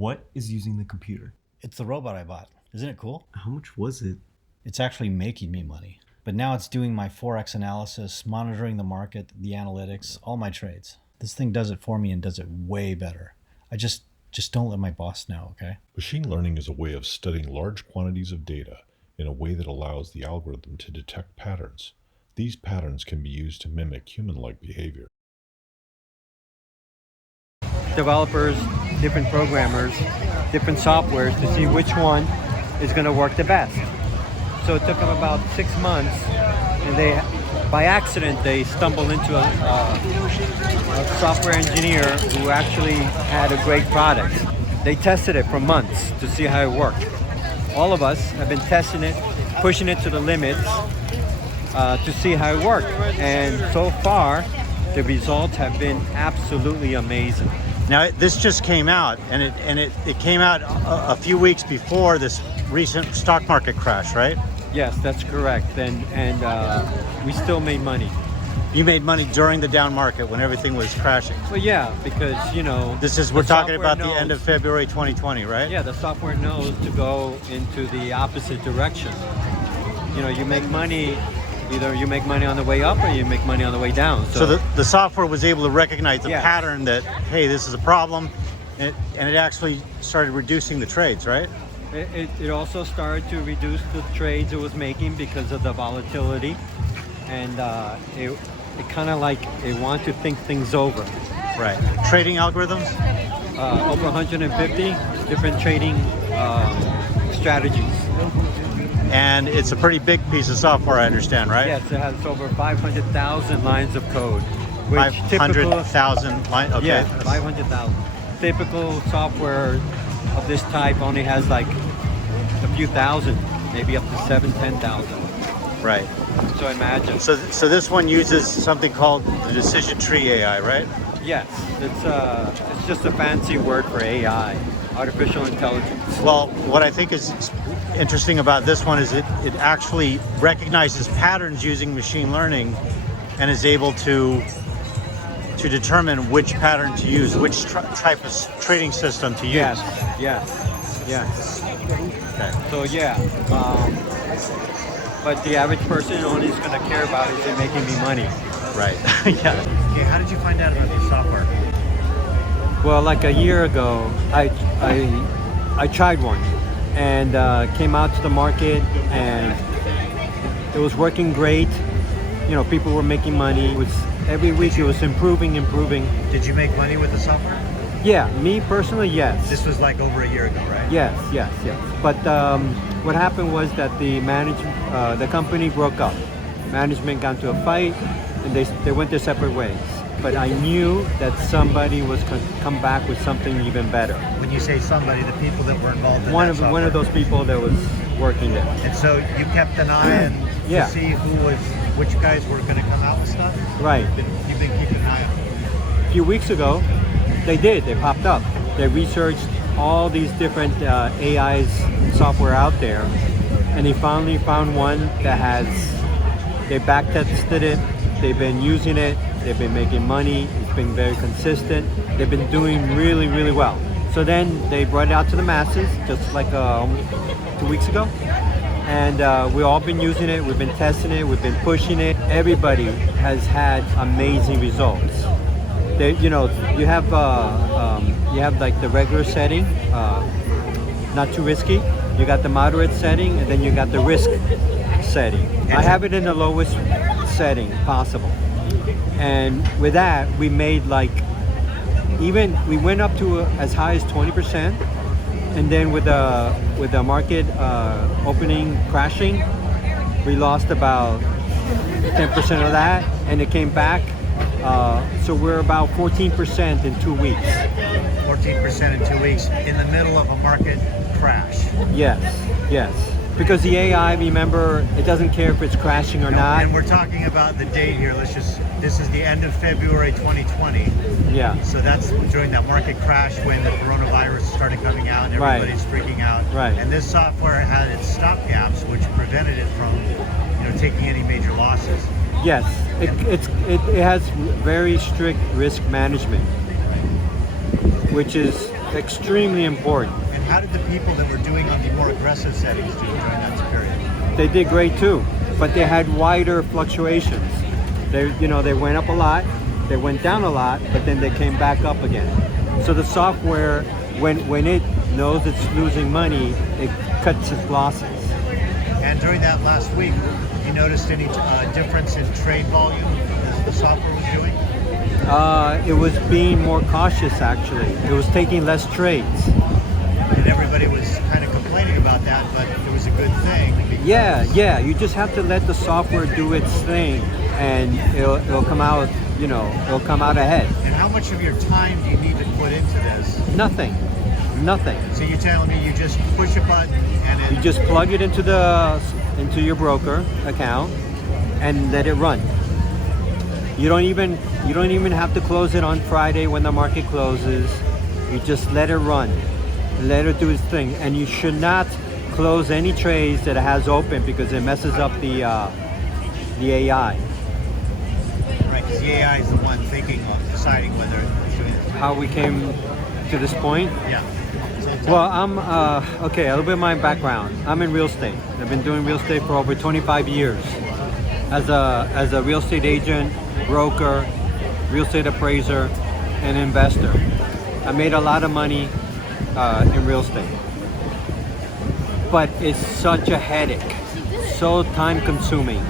What is using the computer? It's the robot I bought. Isn't it cool? How much was it? It's actually making me money. But now it's doing my forex analysis, monitoring the market, the analytics, all my trades. This thing does it for me and does it way better. I just don't let my boss know, okay? Machine learning is a way of studying large quantities of data in a way that allows the algorithm to detect patterns. These patterns can be used to mimic human-like behavior. Developers, different programmers, different softwares to see which one is going to work the best. So it took them about 6 months, and by accident, they stumbled into a software engineer who actually had a great product. They tested it for months to see how it worked. All of us have been testing it, pushing it to the limits to see how it worked. And so far, the results have been absolutely amazing. Now, this just came out, and it came out a few weeks before this recent stock market crash, right? Yes, that's correct. And we still made money. You made money during the down market when everything was crashing. Well, yeah, because, We're talking about the end of February 2020, right? Yeah, the software knows to go into the opposite direction. You make money, either you make money on the way up or you make money on the way down. So the software was able to recognize the pattern that, hey, this is a problem, and it actually started reducing the trades, right? It also started to reduce the trades it was making because of the volatility, and it kind of like it wanted to think things over. Right. Trading algorithms? Over 150 different trading strategies. And it's a pretty big piece of software, I understand, right? Yes, it has over 500,000 lines of code. 500,000 lines? Okay. Yeah, 500,000. Typical software of this type only has like a few thousand, maybe up to 10,000. Right. So imagine. So this one uses something called the decision tree AI, right? Yes, it's just a fancy word for AI, artificial intelligence. Well, what I think is interesting about this one is it actually recognizes patterns using machine learning and is able to determine which pattern to use, which type of trading system to use. Yes. Okay. So yeah, but the average person only is going to care about is it making me money. Right. Yeah. Okay. How did you find out about this software? Well, like a year ago, I tried one and came out to the market, and it was working great. People were making money. It was every week it was improving. Did you make money with the software? Yeah, me personally, yes. This was like over a year ago, right? Yes. But what happened was that the company broke up. Management got into a fight, and they went their separate ways. But I knew that somebody was going to come back with something even better. When you say somebody, the people that were involved in one of those people that was working there. And so you kept an eye on to see which guys were going to come out with stuff? Right. You've been keeping an eye on them. A few weeks ago, they popped up. They researched all these different AI's software out there, and they finally found one that they back tested it, they've been using it, they've been making money, it's been very consistent, they've been doing really, really well. So then they brought it out to the masses just like 2 weeks ago, and we've all been using it, we've been testing it, we've been pushing it. Everybody has had amazing results. You have like the regular setting, not too risky. You got the moderate setting, and then you got the risk setting. I have it in the lowest setting possible, and with that we made we went up to as high as 20%, and then with the market opening crashing, we lost about 10% of that, and it came back. So we're about 14% in 2 weeks. 14% in 2 weeks in the middle of a market crash. Yes. Because the AI, remember, it doesn't care if it's crashing or not. And we're talking about the date here. This is the end of February 2020. Yeah. So that's during that market crash when the coronavirus started coming out and everybody's freaking out. Right. And this software had its stop gaps, which prevented it from, taking any major losses. Yes, it has very strict risk management, which is extremely important. And how did the people that were doing on the more aggressive settings do during that period? They did great too, but they had wider fluctuations. They went up a lot, they went down a lot, but then they came back up again. So the software, when it knows it's losing money, it cuts its losses. And during that last week, you noticed any difference in trade volume as the software was doing? It was being more cautious, actually. It was taking less trades. And everybody was kind of complaining about that, but it was a good thing. Yeah. You just have to let the software do its thing, and it'll come out. It'll come out ahead. And how much of your time do you need to put into this? Nothing. So you're telling me you just push a button and You just plug it into your broker account and let it run. You don't even have to close it on Friday when the market closes. You just let it run. Let it do its thing. And you should not close any trades that it has open because it messes up the AI. Right, because the AI is the one thinking of deciding whether it's doing it. How we came to this point? Yeah. Well, I'm okay. A little bit of my background. I'm in real estate. I've been doing real estate for over 25 years. As a real estate agent, broker, real estate appraiser, and investor. I made a lot of money in real estate, but it's such a headache, so time consuming.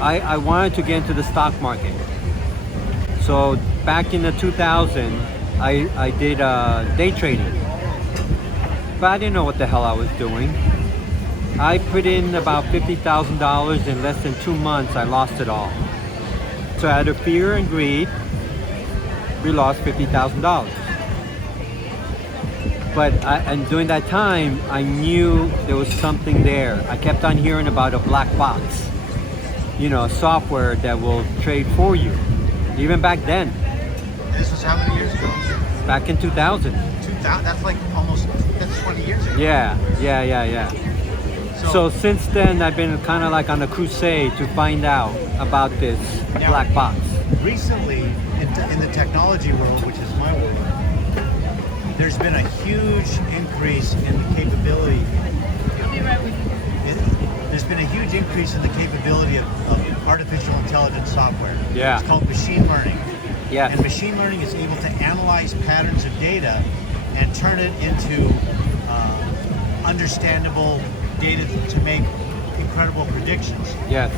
I wanted to get into the stock market. So back in the 2000, I did day trading. But I didn't know what the hell I was doing. I put in about $50,000 in less than 2 months. I lost it all. So out of fear and greed, we lost $50,000. But and during that time, I knew there was something there. I kept on hearing about a black box, a software that will trade for you. Even back then. This was how many years ago? Back in 2000. 2000? That's 20 years ago. Yeah. So since then, I've been kind of like on a crusade to find out about this black box. Recently, in the technology world, which is my world, there's been a huge increase in the capability. There's been a huge increase in the capability of artificial intelligence software. Yeah. It's called machine learning. Yes. And machine learning is able to analyze patterns of data and turn it into understandable data to make incredible predictions. Yes.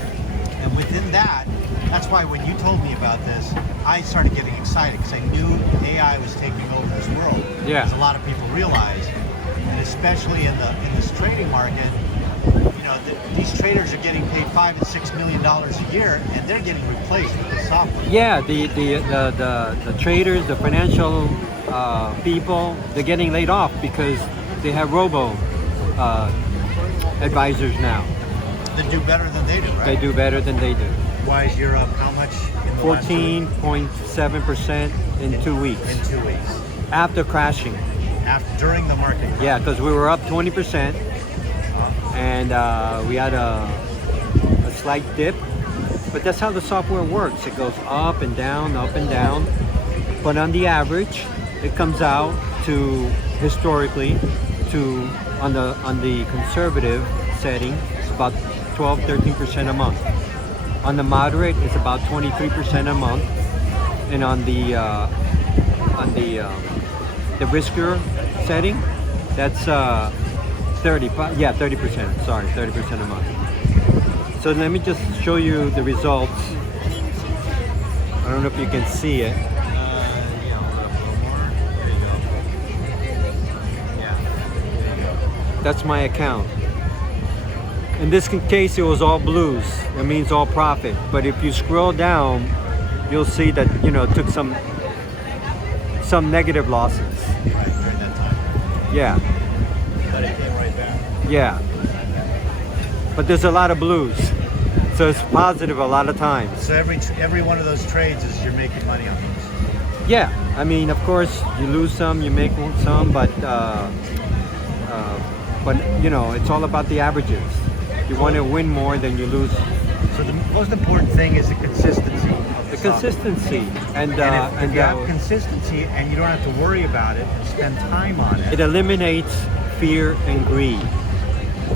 And within that, that's why when you told me about this, I started getting excited because I knew AI was taking over this world. Yeah. As a lot of people realize, and especially in this trading market, these traders are getting paid $5 and $6 million a year, and they're getting replaced with the software. Yeah, the traders, the financial people, they're getting laid off because they have robo advisors now. They do better than they do, right? They do better than they do. Why is Europe how much in the last 14.7% in 2 weeks. In 2 weeks. After crashing. During the market crash. Yeah, because we were up 20% and we had a slight dip. But that's how the software works. It goes up and down, up and down. But on the average, it comes out to historically to on the conservative setting, it's about 12-13% a month. On the moderate, it's about 23% a month, and on the riskier setting, that's 30%. Sorry, 30% a month. So let me just show you the results. I don't know if you can see it. That's my account. In this case, it was all blues. That means all profit. But if you scroll down, you'll see that it took some negative losses. Yeah. But it came right back. Yeah. But there's a lot of blues, so it's positive a lot of times. So every one of those trades is you're making money on those. Yeah. I mean, of course, you lose some, you make some, but it's all about the averages. You want to win more than you lose. So the most important thing is the consistency of The consistency and if you have consistency and you don't have to worry about it and spend time on it it, eliminates fear and greed.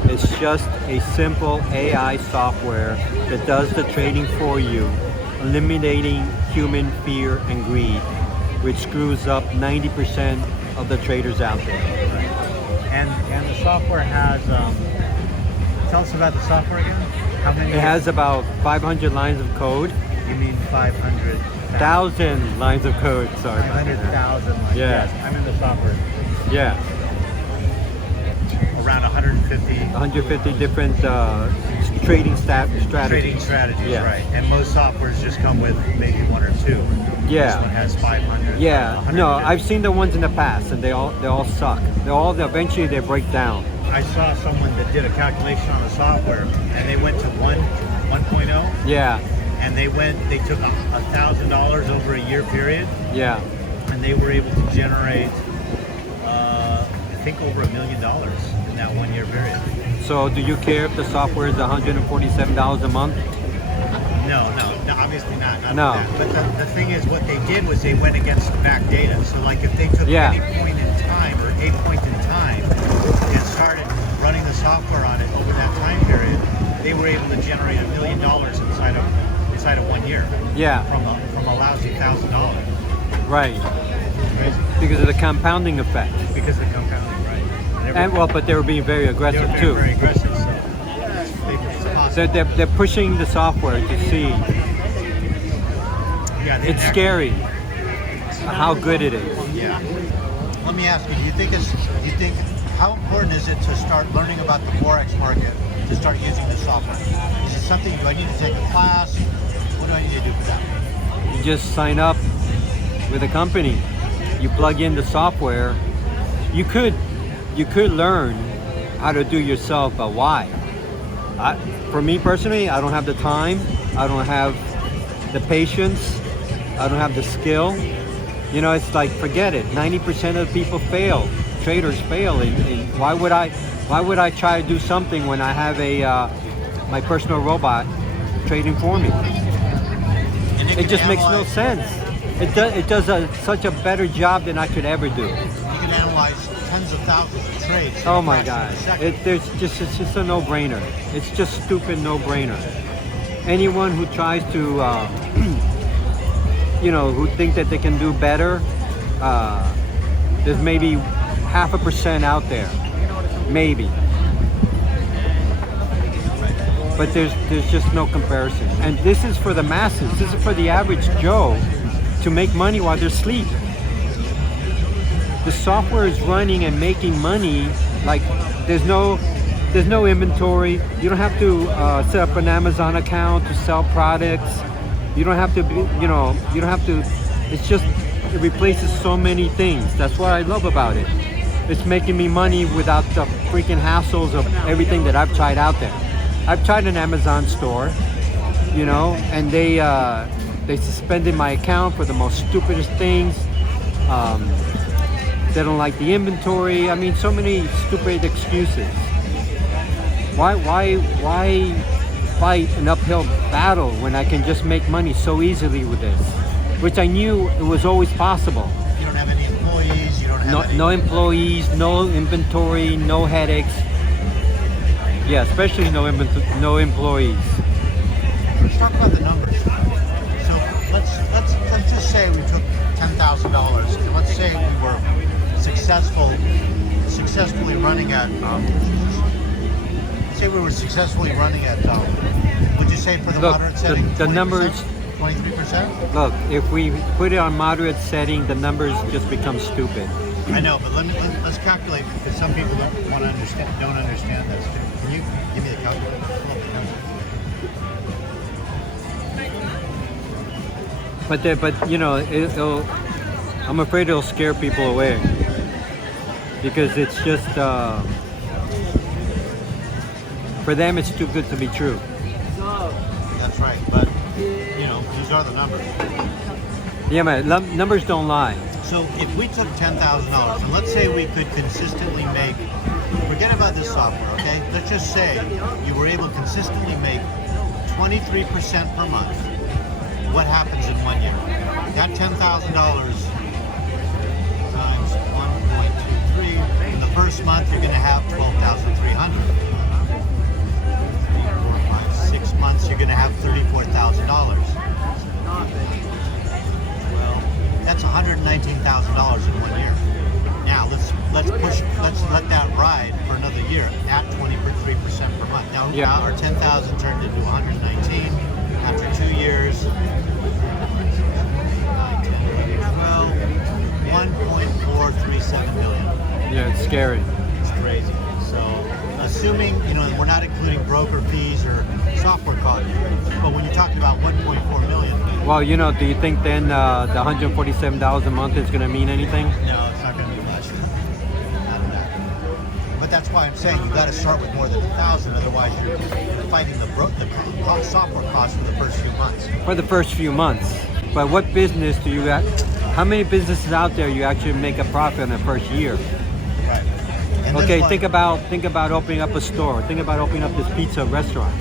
It's just a simple AI software that does the trading for you, eliminating human fear and greed, which screws up 90% of the traders out there. and the software has. Tell us about the software again. How many? It has about 500 lines of code. You mean 500,000? 1,000 lines of code, sorry. 500,000 lines. Yeah. Yes, I'm in the software. Yeah, Around 150 150 different trading strategies. trading strategies, Yeah. right? And most softwares just come with maybe one or two. Yeah. This one has 500. Yeah, no, 150. I've seen the ones in the past, and they all suck. Eventually they break down. I saw someone that did a calculation on the software, and they went to 1.0, Yeah, and they took $1,000 over a year period, yeah. and they were able to generate, I think, over $1 million in that 1 year period. So do you care if the software is $147 a month? No, obviously not. No. That. But the thing is, what they did was they went against the back data. So, like, if they took Yeah. any point in time or a point in time and started running the software on it over that time period, they were able to generate $1 million inside of 1 year Yeah, from a lousy $1,000. right. Crazy. Because of the compounding effect. Because of the compounding, right? And well, but they were being very they aggressive were too. very aggressive. So it's So possible. they're pushing the software to see. Yeah, It's scary how good it is. Yeah. Let me ask you, do you think how important is it to start learning about the forex market to start using this software? Is it something, do I need to take a class? What do I need to do for that? You just sign up with a company. You plug in the software. You could learn how to do yourself, but why? For me personally, I don't have the time. I don't have the patience. I don't have the skill. You know, it's like, forget it. 90% of people fail. Traders fail. And why would I try to do something when I have my personal robot trading for me? And It just makes no sense. It does such a better job than I could ever do. You can analyze tens of thousands of trades. Oh my God! It's just a no-brainer. It's just stupid no-brainer. Anyone who tries to, who think that they can do better, there's maybe 0.5% out there, maybe. But there's just no comparison. And this is for the masses. This is for the average Joe to make money while they're asleep. The software is running and making money like there's no inventory. You don't have to set up an Amazon account to sell products. You don't have to be, you don't have to. It's just, it replaces so many things. That's what I love about it. It's making me money without the freaking hassles of everything that I've tried out there. I've tried an Amazon store, and they suspended my account for the most stupidest things. They don't like the inventory. I mean, so many stupid excuses. Why fight an uphill battle when I can just make money so easily with this? Which I knew it was always possible. You don't have any employees. You don't have No employees, no inventory, no headaches. Yeah, especially no employees. Let's talk about the numbers. So let's just say we took $10,000, and let's say we were successfully running at. Say we were successfully running at. Would you say for the Look, moderate setting? the numbers. 23%. Look, if we put it on moderate setting, the numbers just become stupid. I know, but let's calculate because some people don't understand this. Can you give me the calculator? But I'm afraid it'll scare people away because it's just for them it's too good to be true. That's right, but these are the numbers. Yeah, man, numbers don't lie. So if we took $10,000 and let's say we could consistently make, forget about this software, okay? Let's just say you were able to consistently make 23% per month. what happens in 1 year? That $10,000 times 1.23. In the first month, you're going to have 12,300. 6 months, you're going to have $34,000. Well, that's $119,000 in 1 year. Now let's let that ride for another year at 23% per month. Now, Yeah. our 10,000 turned into 119 after 2 years. 12, 1.437 billion. Yeah, it's scary. It's crazy. So, assuming, we're not including broker fees or software costs, but when you're talking about 1.4 million, Well, do you think then the $147 a month is going to mean anything? no, it's not going to be much. Not enough. But that's why I'm saying you got to start with more than 1,000, otherwise you're fighting the software costs for the first few months. For the first few months. But what business do you how many businesses out there you actually make a profit in the first year? Right. And Okay, this think about opening up a store. Think about opening up this pizza restaurant.